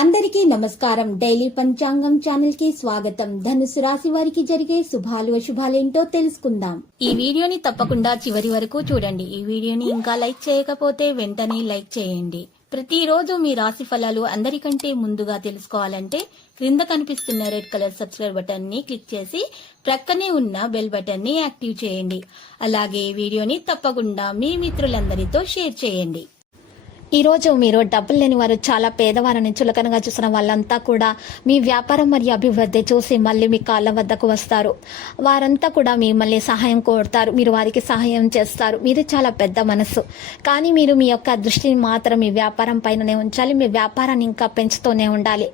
అందరికీ నమస్కారం. డైలీ పంచాంగం ఛానల్ కి స్వాగతం. ధనుసు రాశి వారికి జరిగే శుభాలు అశుభాలేంటో తెలుసుకుందాం. ఈ వీడియోని తప్పకుండా చివరి వరకు చూడండి. ఈ వీడియోని ఇంకా లైక్ చేయకపోతే వెంటనే లైక్ చేయండి. ప్రతిరోజు మీ రాశి ఫలాలు అందరికంటే ముందుగా తెలుసుకోవాలంటే క్రింద కనిపిస్తున్న రెడ్ కలర్ సబ్స్క్రైబ్ బటన్ ని క్లిక్ చేసి ప్రక్కనే ఉన్న బెల్ బటన్ ని యాక్టివ్ చేయండి. అలాగే వీడియోని తప్పకుండా మీ మిత్రులందరితో షేర్ చేయండి. ఈ రోజు మీరు డబ్బులు లేని వారు, చాలా పేదవారిని చులకనగా చూసిన వాళ్ళంతా కూడా మీ వ్యాపారం మరియు అభివృద్ధి చూసి మళ్ళీ మీ కాళ్ళ వద్దకు వస్తారు. వారంతా కూడా మిమ్మల్ని సహాయం కోరుతారు, మీరు వారికి సహాయం చేస్తారు. మీది చాలా పెద్ద మనసు, కానీ మీరు మీ యొక్క దృష్టిని మాత్రం మీ వ్యాపారం పైననే ఉంచాలి. మీ వ్యాపారాన్ని ఇంకా పెంచుతూనే ఉండాలి.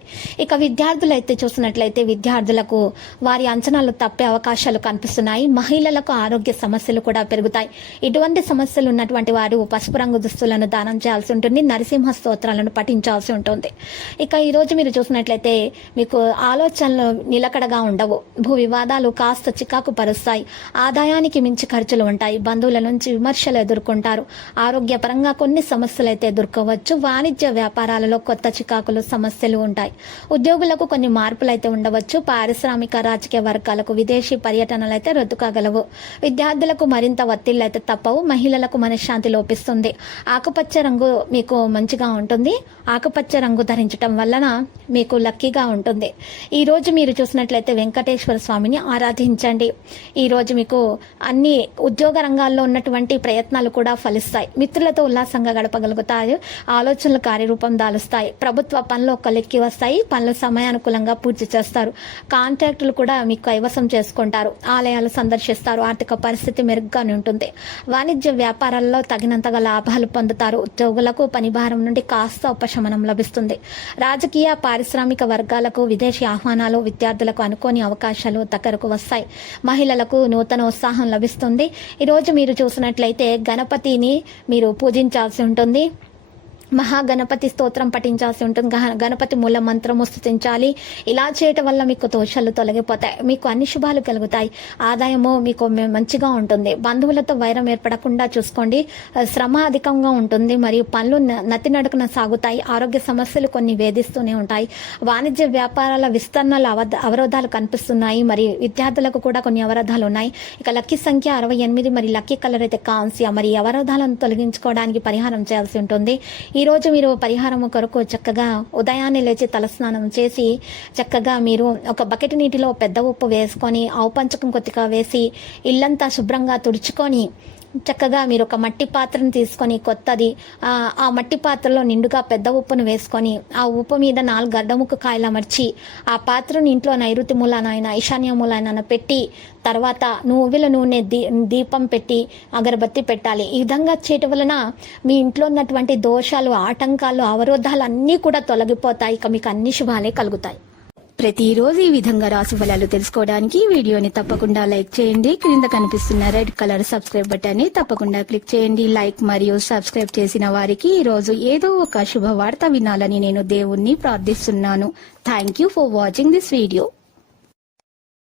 ఇక విద్యార్థులు అయితే చూసినట్లయితే విద్యార్థులకు వారి అంచనాలు తప్పే అవకాశాలు కనిపిస్తున్నాయి. మహిళలకు ఆరోగ్య సమస్యలు కూడా పెరుగుతాయి. ఇటువంటి సమస్యలు ఉన్నటువంటి వారు పసుపు రంగు దుస్తులను దానం చేయాల్సి ఉంటుంది. నరసింహ స్తోత్రాలను పఠించాల్సి ఉంటుంది. ఇక ఈ రోజు మీరు చూసినట్లయితే మీకు ఆలోచనలు నిలకడగా ఉండవు. భూ వివాదాలు కాస్త చికాకు పరుస్తాయి. ఆదాయానికి మించి ఖర్చులు ఉంటాయి. బంధువుల నుంచి విమర్శలు ఎదుర్కొంటారు. ఆరోగ్యపరంగా కొన్ని సమస్యలు అయితే ఎదుర్కోవచ్చు. వాణిజ్య వ్యాపారాలలో కొత్త చికాకులు సమస్యలు ఉంటాయి. ఉద్యోగులకు కొన్ని మార్పులు అయితే ఉండవచ్చు. పారిశ్రామిక రాజకీయ వర్గాలకు విదేశీ పర్యటనలు అయితే రద్దు కాగలవు. విద్యార్థులకు మరింత ఒత్తిళ్లు అయితే తప్పవు. మహిళలకు మనశ్శాంతి లోపిస్తుంది. ఆకుపచ్చ రంగు మీకు మంచిగా ఉంటుంది. ఆకుపచ్చ రంగు ధరించడం వలన మీకు లక్కీగా ఉంటుంది. ఈ రోజు మీరు చూసినట్లయితే వెంకటేశ్వర స్వామిని ఆరాధించండి. ఈ రోజు మీకు అన్ని ఉద్యోగ రంగాల్లో ఉన్నటువంటి ప్రయత్నాలు కూడా ఫలిస్తాయి. మిత్రులతో ఉల్లాసంగా గడపగలుగుతారు. ఆలోచనలు కార్యరూపం దాలుస్తాయి. ప్రభుత్వ పనులు కొలిక్కి వస్తాయి. పనులు సమయానుకూలంగా పూర్తి చేస్తారు. కాంట్రాక్టులు కూడా మీకు కైవసం చేసుకుంటారు. ఆలయాలు సందర్శిస్తారు. ఆర్థిక పరిస్థితి మెరుగ్గానే ఉంటుంది. వాణిజ్య వ్యాపారాల్లో తగినంతగా లాభాలు పొందుతారు. ఉద్యోగులకు పని భారం నుండి కాస్త ఉపశమనం లభిస్తుంది. రాజకీయ పారిశ్రామిక వర్గాలకు విదేశీ ఆహ్వానాలు, విద్యార్థులకు అనుకోని అవకాశాలు దగ్గరకు వస్తాయి. మహిళలకు నూతన ఉత్సాహం లభిస్తుంది. ఈరోజు మీరు చూసినట్లయితే గణపతిని మీరు పూజించాల్సి ఉంటుంది. మహాగణపతి స్తోత్రం పఠించాల్సి ఉంటుంది. గణపతి మూల మంత్రము స్తుతించాలి. ఇలా చేయటం వల్ల మీకు దోషాలు తొలగిపోతాయి. మీకు అన్ని శుభాలు కలుగుతాయి. ఆదాయము మీకు మంచిగా ఉంటుంది. బంధువులతో వైరం ఏర్పడకుండా చూసుకోండి. శ్రమ అధికంగా ఉంటుంది మరియు పనులు నత్తినడకన సాగుతాయి. ఆరోగ్య సమస్యలు కొన్ని వేధిస్తూనే ఉంటాయి. వాణిజ్య వ్యాపారాల విస్తరణలు అవరోధాలు కనిపిస్తున్నాయి. మరి విద్యార్థులకు కూడా కొన్ని అవరోధాలు ఉన్నాయి. ఇక లక్కీ సంఖ్య 68 మరి లక్కీ కలర్ అయితే కాంస్య. మరి అవరోధాలను తొలగించుకోవడానికి పరిహారం చేయాల్సి ఉంటుంది. ఈ రోజు మీరు పరిహారం కొరకు చక్కగా ఉదయాన్నే లేచి తలస్నానం చేసి చక్కగా మీరు ఒక బకెట్ నీటిలో పెద్ద ఉప్పు వేసుకొని ఆవు పంచకం కొద్దిగా వేసి ఇల్లంతా శుభ్రంగా తుడుచుకొని చక్కగా మీరు ఒక మట్టి పాత్రను తీసుకొని కొత్తది ఆ మట్టి పాత్రలో నిండుగా పెద్ద ఉప్పును వేసుకొని ఆ ఉప్పు మీద 4 గడ్డముక్క కాయలు అమర్చి ఆ పాత్రను ఇంట్లో నైరుతి మూలానైనా ఈశాన్య మూలానైనా పెట్టి తర్వాత నువ్వుల నూనె దీపం పెట్టి అగరబత్తి పెట్టాలి. ఈ విధంగా చేయటం వలన మీ ఇంట్లో ఉన్నటువంటి దోషాలు, ఆటంకాలు, అవరోధాలు అన్నీ కూడా తొలగిపోతాయి. ఇక మీకు అన్ని శుభాలే కలుగుతాయి. ప్రతిరోజు ఈ విధంగా రాశి ఫలాలు తెలుసుకోవడానికి వీడియోని తప్పకుండా లైక్ చేయండి. క్రింద కనిపిస్తున్న రెడ్ కలర్ సబ్స్క్రైబ్ బటన్ ని తప్పకుండా క్లిక్ చేయండి. లైక్ మరియు సబ్స్క్రైబ్ చేసిన వారికి ఈ రోజు ఏదో ఒక శుభవార్త వినాలని నేను దేవుణ్ణి ప్రార్థిస్తున్నాను. Thank you for watching this video.